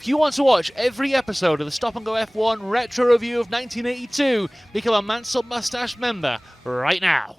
If you want to watch every episode of the Stop and Go F1 Retro Review of 1982, become a Mansell Mustache member right now.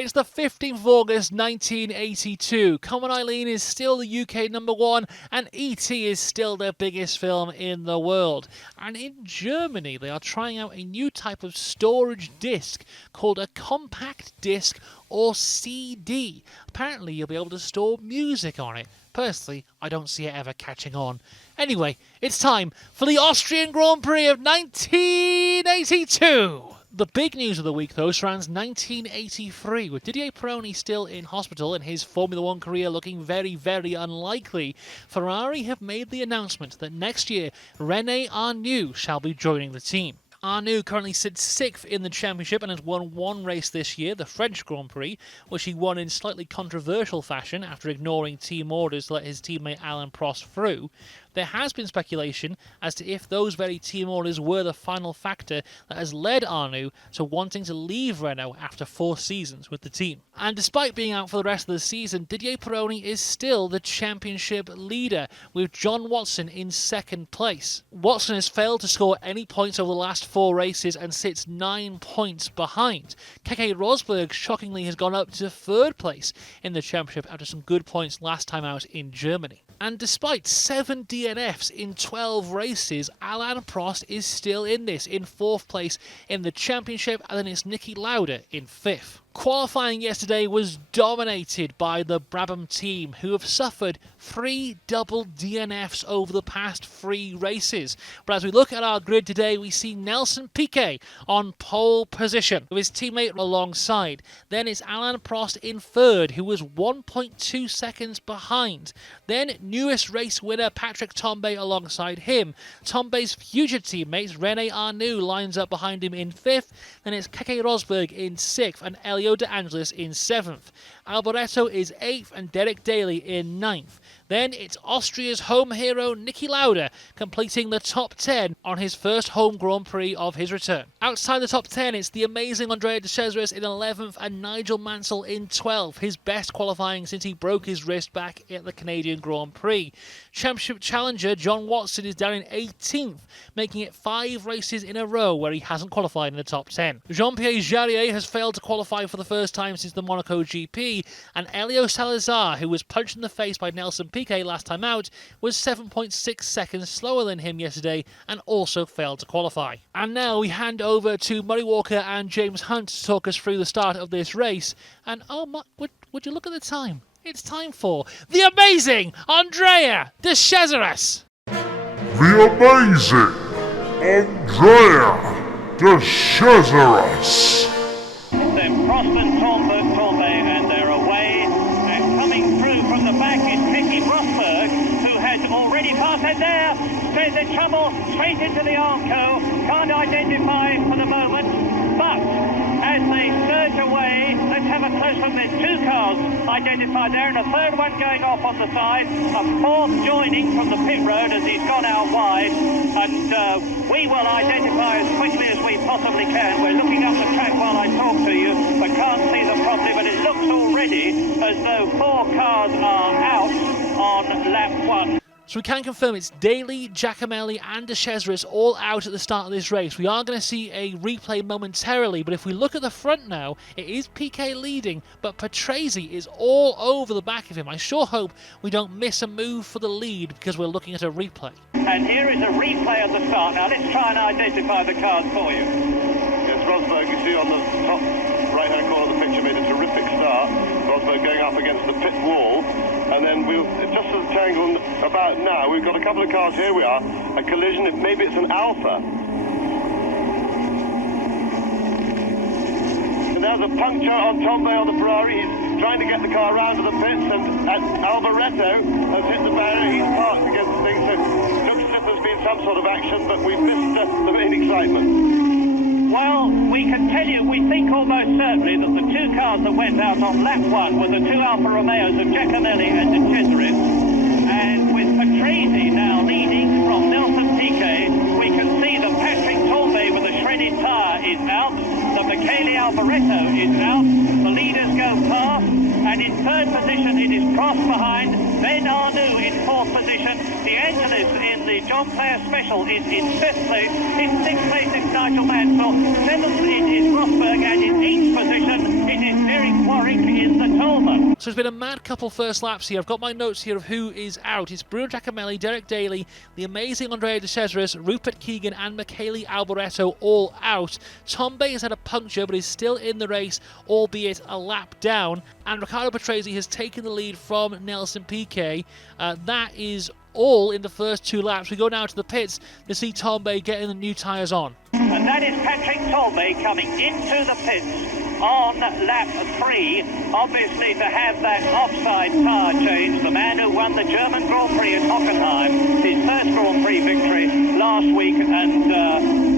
It's the 15th of August 1982. Come On Eileen is still the UK #1 and E.T. is still their biggest film in the world. And in Germany they are trying out a new type of storage disc called a compact disc or CD. Apparently you'll be able to store music on it. Personally, I don't see it ever catching on. Anyway, it's time for the Austrian Grand Prix of 1982. The big news of the week, though, surrounds 1983, with Didier Pironi still in hospital and his Formula One career looking very, very unlikely. Ferrari have made the announcement that next year, René Arnoux shall be joining the team. Arnoux currently sits 6th in the championship and has won one race this year, the French Grand Prix, which he won in slightly controversial fashion after ignoring team orders to let his teammate Alain Prost through. There has been speculation as to if those very team orders were the final factor that has led Arnoux to wanting to leave Renault after 4 seasons with the team. And despite being out for the rest of the season, Didier Pironi is still the championship leader, with John Watson in 2nd place. Watson has failed to score any points over the last 4 races and sits 9 points behind. Keke Rosberg shockingly has gone up to 3rd place in the championship after some good points last time out in Germany. And despite 7 DNFs in 12 races, Alain Prost is still in this, in 4th place in the championship, and then it's Niki Lauda in 5th. Qualifying yesterday was dominated by the Brabham team, who have suffered 3 double DNFs over the past 3 races. But as we look at our grid today, we see Nelson Piquet on pole position, with his teammate alongside. Then it's Alain Prost in 3rd, who was 1.2 seconds behind. Then newest race winner Patrick Tambay alongside him. Tambay's future teammates René Arnoux lines up behind him in 5th. Then it's Keke Rosberg in 6th and Elio De Angelis in 7th. Alboreto is 8th and Derek Daly in 9th. Then it's Austria's home hero Niki Lauda completing the top 10 on his first home Grand Prix of his return. Outside the top 10, it's the amazing Andrea De Cesaris in 11th and Nigel Mansell in 12th, his best qualifying since he broke his wrist back at the Canadian Grand Prix. Championship challenger John Watson is down in 18th, making it 5 races in a row where he hasn't qualified in the top 10. Jean-Pierre Jarier has failed to qualify for the first time since the Monaco GP, and Elio Salazar, who was punched in the face by Nelson Piquet last time out, was 7.6 seconds slower than him yesterday and also failed to qualify. And now we hand over to Murray Walker and James Hunt to talk us through the start of this race. And oh my, would you look at the time? It's time for the amazing Andrea De Cesaris. The amazing Andrea De Cesaris. Then Prost and Tambay, and they're away. And coming through from the back is Keke Rosberg, who has already passed it there. There's a trouble straight into the Armco. Can't identify him for the moment. But as they surge away, let's have a close look. There's 2 cars identified there, and a 3rd one going off on the side. A 4th joining from the pit road as he's gone out wide. And we will identify as quickly as we possibly can. We're looking up the track while I talk to you, but can't see them properly. But it looks already as though 4 cars are out on lap 1. So we can confirm it's Daly, Giacomelli and De Cesaris all out at the start of this race. We are going to see a replay momentarily, but if we look at the front now, it is Piquet leading, but Patrese is all over the back of him. I sure hope we don't miss a move for the lead because we're looking at a replay. And here is a replay of the start. Now let's try and identify the cars for you. Yes, Rosberg, you see on the top right-hand corner of the picture, made a terrific start. Rosberg going up against the pit wall. And then just as a tangle about now, we've got a couple of cars, here we are, a collision, maybe it's an Alpha. And there's a puncture on Tambay on the Ferrari. He's trying to get the car around to the pits, and Alboreto has hit the barrier. He's parked against things, so it looks as if there's been some sort of action, but we've missed the main excitement. Well, we can tell you, we think almost certainly that the two cars that went out on lap 1 were the two Alfa Romeos of Giacomelli and De Cesaris. And with Patrese now leading from Nelson Piquet, we can see that Patrick Tambay with a shredded tyre is out, that Michele Alboreto is out, the leaders go past, and in third position it is Prost behind, then Arnoux in fourth position, De Angelis in the John Player Special is in fifth place, in sixth place is Nigel Mansell, seventh is Rosberg, and in eighth position it is Derek Warwick in the Tolman. So it's been a mad couple first laps here. I've got my notes here of who is out. It's Bruno Giacomelli, Derek Daly, the amazing Andrea De Cesaris, Rupert Keegan and Michele Alboreto all out. Tambay has had a puncture but is still in the race, albeit a lap down. And Riccardo Patrese has taken the lead from Nelson Piquet. That is all in the first 2 laps. We go now to the pits to see Tambay getting the new tyres on. And that is Patrick Tambay coming into the pits on lap 3, obviously to have that offside tyre change. The man who won the German Grand Prix at Hockenheim, his first Grand Prix victory last week, and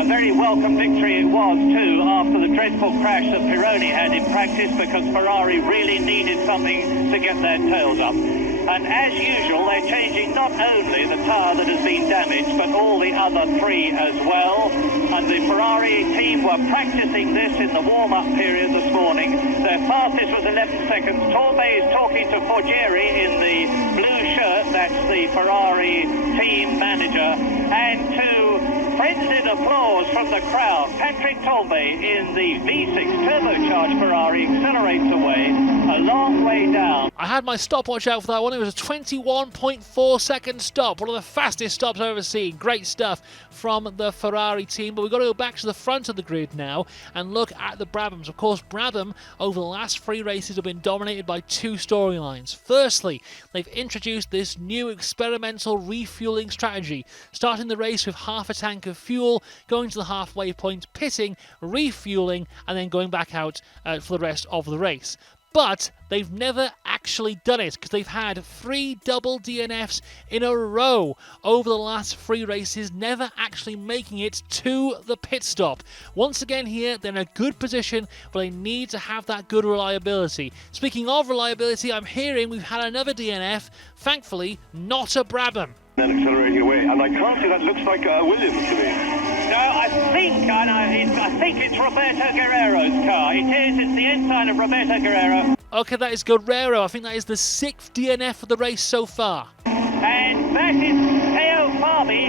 a very welcome victory it was too after the dreadful crash that Pironi had in practice, because Ferrari really needed something to get their tails up. And as usual, they're changing not only the tyre that has been damaged, but all the other 3 as well. And the Ferrari team were practicing this in the warm-up period this morning. Their fastest was 11 seconds. Tambay is talking to Forgieri in the blue shirt, that's the Ferrari team manager, and to frenzied applause from the crowd. Patrick Tambay in the V6 turbocharged Ferrari accelerates away a long way down. I had my stopwatch out for that one. It was a 21.4 second stop. One of the fastest stops I've ever seen. Great stuff from the Ferrari team. But we've got to go back to the front of the grid now and look at the Brabhams. Of course, Brabham over the last 3 races have been dominated by 2 storylines. Firstly, they've introduced this new experimental refueling strategy, starting the race with half a tank of fuel, going to the halfway point, pitting, refueling, and then going back out for the rest of the race. But they've never actually done it, because they've had 3 double DNFs in a row over the last 3 races, never actually making it to the pit stop. Once again here, they're in a good position, but they need to have that good reliability. Speaking of reliability, I'm hearing we've had another DNF, thankfully not a Brabham. Then accelerating away, and I can't see, that looks like Williams to me. No, I think it's Roberto Guerrero's car. It is. It's the ensign of Roberto Guerrero. Okay, that is Guerrero. I think that is the 6th DNF of the race so far. And that is Teo Fabi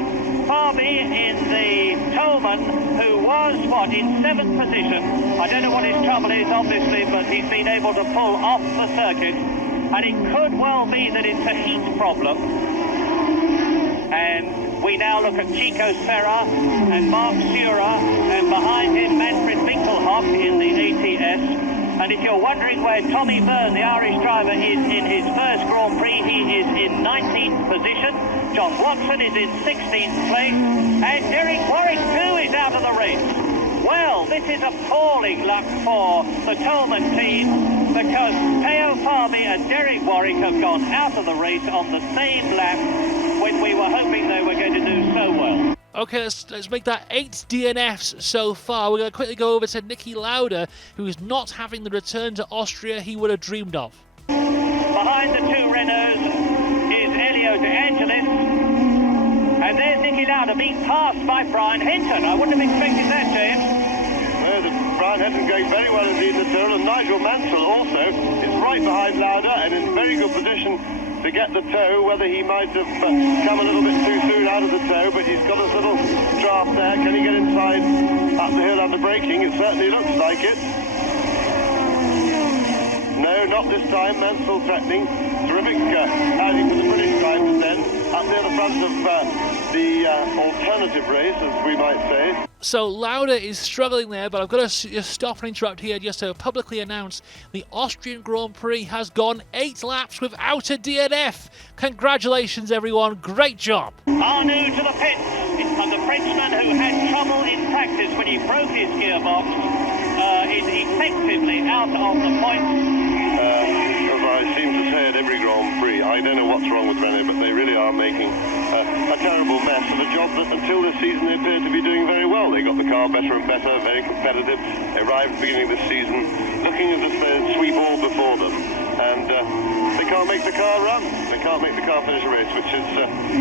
in the Tolman, who was, in 7th position. I don't know what his trouble is, obviously, but he's been able to pull off the circuit. And it could well be that it's a heat problem. And we now look at Chico Serra and Mark Sura, and behind him Manfred Winkelhock in the ATS. And if you're wondering where Tommy Byrne, the Irish driver, is in his first Grand Prix, he is in 19th position. John Watson is in 16th place, and Derek Warwick too is out of the race. Well, this is appalling luck for the Tolman team, because Teo Fabi and Derek Warwick have gone out of the race on the same lap when we were hoping they were going to do so well. Okay, let's make that 8 DNFs so far. We're going to quickly go over to Niki Lauda, who is not having the return to Austria he would have dreamed of. Behind the 2 Renaults is Elio De Angelis, and there's Niki Lauda being passed by Brian Hinton. I wouldn't have expected that, James. Brian Hinton going very well indeed in the turn, and Nigel Mansell also is right behind Lauda and in very good position to get the toe. Whether he might have come a little bit too soon out of the toe, but he's got his little draft there. Can he get inside up the hill under braking? It certainly looks like it. No, not this time. Mansell threatening. Terrific outing for the British drivers then, up near the front of the alternative race, as we might say. So Lauda is struggling there, but I've got to just stop and interrupt here just to publicly announce the Austrian Grand Prix has gone 8 laps without a DNF. Congratulations, everyone. Great job. Arnoux to the pits, and the Frenchman who had trouble in practice when he broke his gearbox is effectively out of the points. As I seem to say at every Grand Prix, I don't know what's wrong with Renault, but they really are making a terrible mess of a job that until this season they appeared to be doing very well. They got the car better and better, very competitive. They arrived at the beginning of this season looking as if they had sweep all before them, and they can't make the car run. They can't make the car finish a race, which is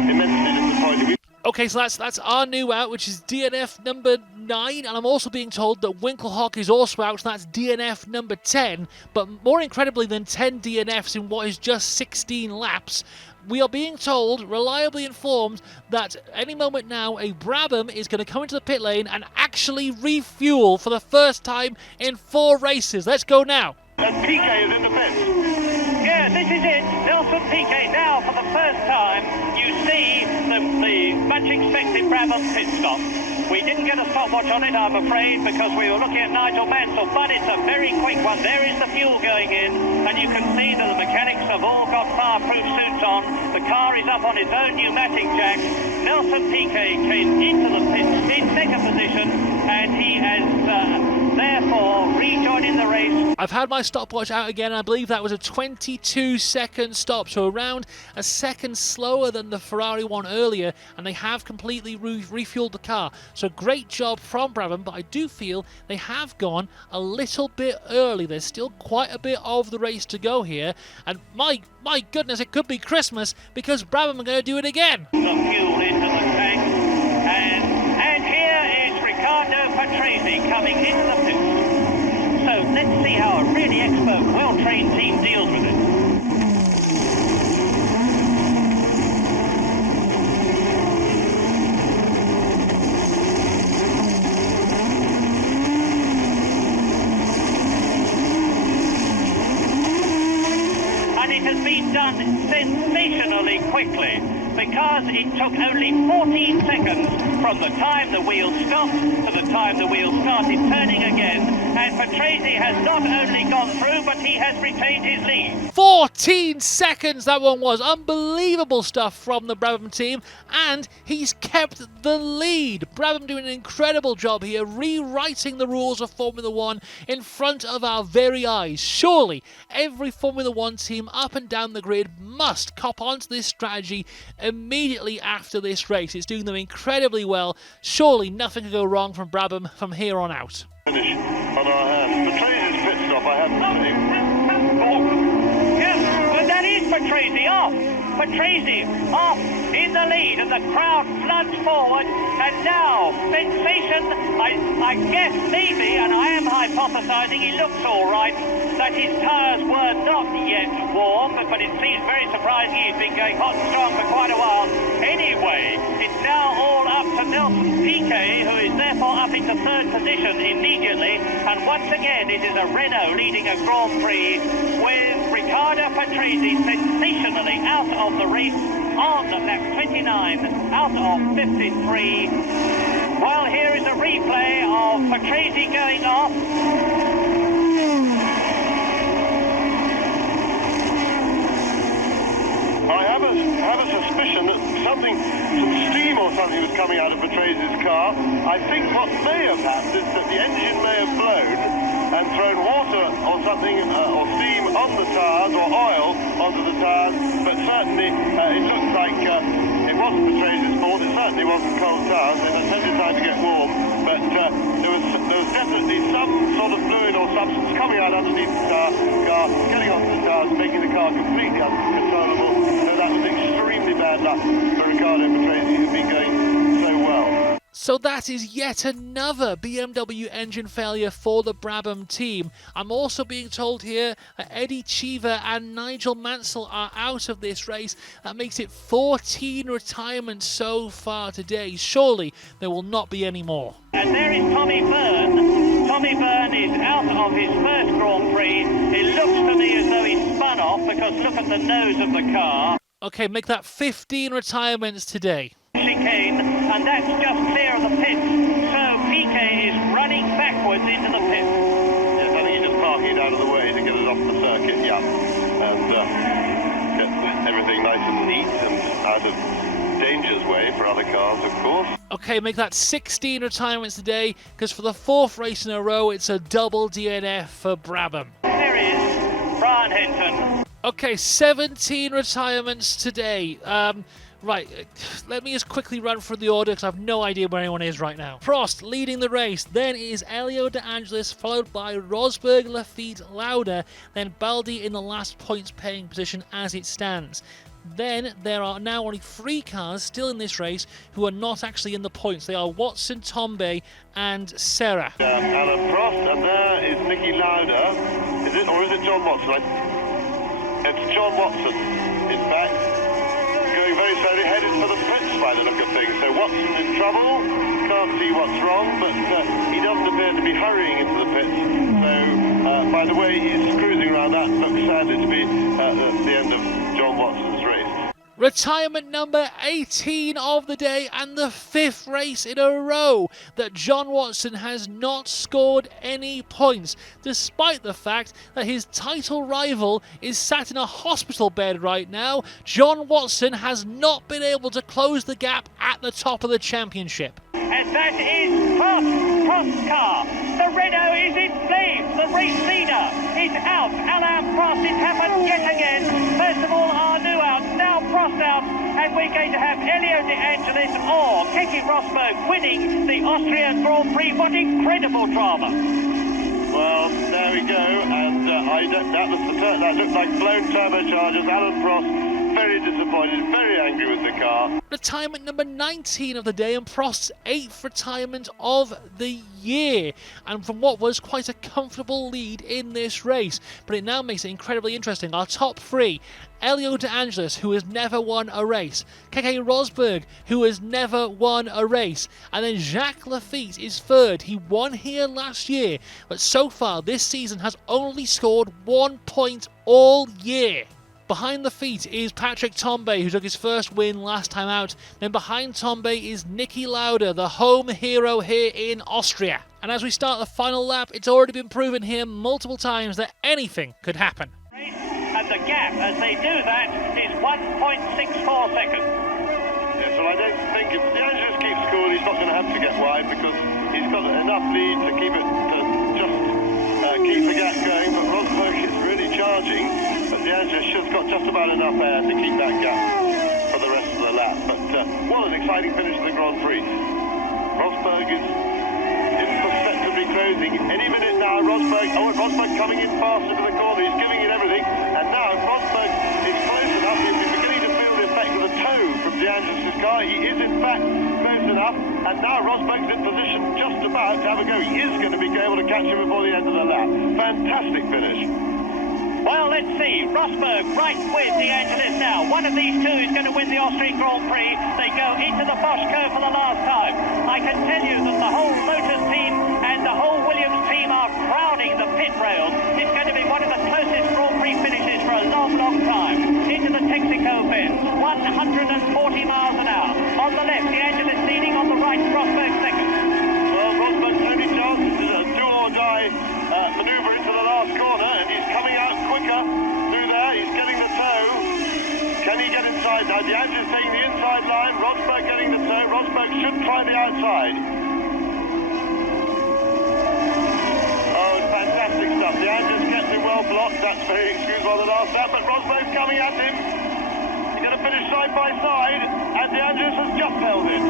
immensely disappointing. Okay, so that's our new out, which is DNF number 9, and I'm also being told that Winkelhock is also out, so that's DNF number 10, but more incredibly than 10 DNFs in what is just 16 laps, we are being told, reliably informed, that any moment now a Brabham is going to come into the pit lane and actually refuel for the first time in 4 races. Let's go now. And PK is in the pit. Yeah, this is it. Nelson Piquet now for the first time. You see the much expected Brabham pit stop. We didn't get a stopwatch on it, I'm afraid, because we were looking at Nigel Mansell, but it's a very quick one. There is the fuel going in, and you can see that the mechanics have all got fireproof suits on. The car is up on its own pneumatic jack. Nelson Piquet came into the pits in second position, and he has therefore rejoining the race. I've had my stopwatch out again. I believe that was a 22-second stop, so around a second slower than the Ferrari one earlier, and they have completely refueled the car. So great job from Brabham, but I do feel they have gone a little bit early. There's still quite a bit of the race to go here, and my goodness, it could be Christmas because Brabham are going to do it again. The fuel into the tank, and here is Riccardo Patrese coming into the pit. So let's see how a really expert, well-trained team deals with it. And it has been done sensationally quickly, because it took only 14 seconds from the time the wheel stopped to the time the wheel started turning again, and Patrese has not only gone through, but he has retained his lead. 14 seconds that one was. Unbelievable stuff from the Brabham team, and he's kept the lead. Brabham doing an incredible job here, rewriting the rules of Formula One in front of our very eyes. Surely every Formula One team up and down the grid must cop onto this strategy immediately after this race. It's doing them incredibly well. Surely nothing can go wrong from Brabham from here on out. Finish on our hands. Patrase's pit stop, I haven't seen. Yes, but that is Patrese off. Patrese off in the lead, and the crowd floods forward, and now sensation, I guess maybe, and I am hypothesizing, he looks all right, that his tyres were not yet warm, but it seems very surprising. He's been going hot and strong for quite a while. Anyway, it's now all up to Nelson Piquet, who is therefore up into third position immediately, and once again it is a Renault leading a Grand Prix with Riccardo Patrese sensationally out of the race on lap 29 out of 53. Well, here is a replay of Patrese going off. I have a suspicion that some steam or something was coming out of Patrase's car. I think what may have happened is that the engine may have blown and thrown water or something, or steam on the tyres, or oil onto the tyres, but certainly it looks like it wasn't Patrase's fault. It certainly wasn't cold tyres. They had plenty of time to get warm, but there was definitely some sort of fluid or substance coming out underneath the car, getting onto the tyres, making the car completely uncontrollable. So that was extremely bad luck for Riccardo Patrese, who's been going so well. So that is yet another BMW engine failure for the Brabham team. I'm also being told here that Eddie Cheever and Nigel Mansell are out of this race. That makes it 14 retirements so far today. Surely there will not be any more. And there is Tommy Byrne. Tommy Byrne is out of his first Grand Prix. It looks to me as though he spun off, because look at the nose of the car. Okay, make that 15 retirements today. Chicane, and that's just clear of the pit. So Piquet is running backwards into the pit. Yes, I think he's just parking it out of the way to get it off the circuit, yeah. And get everything nice and neat and out of danger's way for other cars, of course. Okay, make that 16 retirements today, because for the 4th race in a row, it's a double DNF for Brabham. There is Brian Hinton. Okay, 17 retirements today. Right, let me just quickly run through the order because I have no idea where anyone is right now. Prost leading the race, then is Elio De Angelis, followed by Rosberg, Lafitte, Lauda, then Baldi in the last points paying position as it stands. Then there are now only 3 cars still in this race who are not actually in the points. They are Watson, Tombe and Serra. Alan Prost, and there is Nicky Lauda. Is it, or is it John Watson? It's John Watson, in fact, going very slowly, headed for the pits by the look of things. So Watson's in trouble, can't see what's wrong, but he doesn't appear to be hurrying into the pits. So, by the way he's cruising around, that looks sadly to be the end of John Watson's race. Retirement number 18 of the day and the 5th race in a row that John Watson has not scored any points, despite the fact that his title rival is sat in a hospital bed right now. John Watson has not been able to close the gap at the top of the championship. And that is Prost's car. The Renault is in flames. The race leader is out. Alain Prost, it's happened yet again. First of all, Arnoux out, now Prost out, and we're going to have Elio De Angelis or Keke Rosberg winning the Austrian Grand Prix. What incredible drama. Well, there we go, and that looked like blown turbochargers. Alan Prost very disappointed, very angry with the car. Retirement number 19 of the day and Prost's 8th retirement of the year, and from what was quite a comfortable lead in this race, but it now makes it incredibly interesting. Our top 3: Elio De Angelis, who has never won a race, Keke Rosberg, who has never won a race, and then Jacques Lafitte is 3rd. He won here last year, but so far this season has only scored 1 point all year. Behind Lafitte is Patrick Tombe, who took his first win last time out. Then behind Tombe is Nicky Lauda, the home hero here in Austria. And as we start the final lap, it's already been proven here multiple times that anything could happen. And the gap, as they do that, is 1.64 seconds. Yes, well, I don't think if De Angelis keeps cool, he's not going to have to get wide because he's got enough lead to keep it, keep the gap going. But Rosberg is really charging, and De Angelis has got just about enough air to keep that gap for the rest of the lap. But what an exciting finish of the Grand Prix. Rosberg is imperceptibly closing. Any minute now, Rosberg coming in fast into the corner, he's giving it everything, and now Rosberg is close enough, he's beginning to feel the effect of the toe from De Angelis' car. He is in fact close enough, and now Rosberg's in position just about to have a go. He is going to be able to catch him before the end of the lap. Fantastic finish. Well, let's see. Rosberg right with De Angelis now. One of these two is going to win the Austrian Grand Prix. They go into the Bosch curve for the last time. I can tell you that the whole Lotus team and the whole Williams team are crowding the pit rail. It's going to be one of the closest Grand Prix finishes for a long, long time. Into the Texaco bend. 140 miles an hour. On the left, De Angelis leading. On the right, Rosberg second. Well, Rosberg's only chance is a do-or-die manoeuvre into the last corner, and he's coming out quicker through there. He's getting the toe. Can he get inside now? De Angelis taking the inside line. Rosberg getting the toe. Rosberg should try the outside. Oh, fantastic stuff. De Angelis gets him well blocked. That's very excusable on the last lap, but Rosberg's coming at him. He's going to finish side by side, and De Angelis has just held it.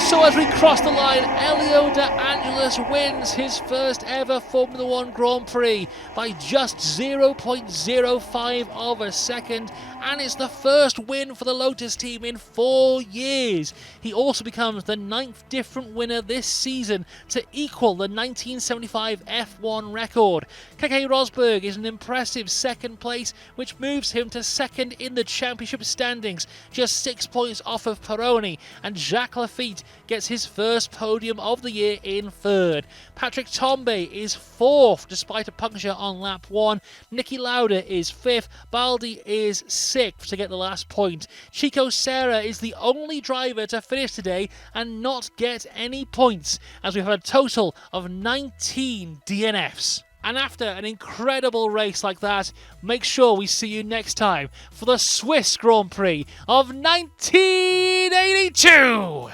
So as we cross the line, Elio De Angelis wins his first ever Formula 1 Grand Prix by just 0.05 of a second, and it's the first win for the Lotus team in 4 years. He also becomes the 9th different winner this season to equal the 1975 F1 record. Keke Rosberg is an impressive 2nd place, which moves him to 2nd in the championship standings, just 6 points off of Pironi, and Jacques Lafitte gets his first podium of the year in 3rd. Patrick Tombe is 4th despite a puncture on lap 1. Nicky Lauda is 5th. Baldi is 6th to get the last point. Chico Serra is the only driver to finish today and not get any points, as we've had a total of 19 DNFs. And after an incredible race like that, make sure we see you next time for the Swiss Grand Prix of 1982.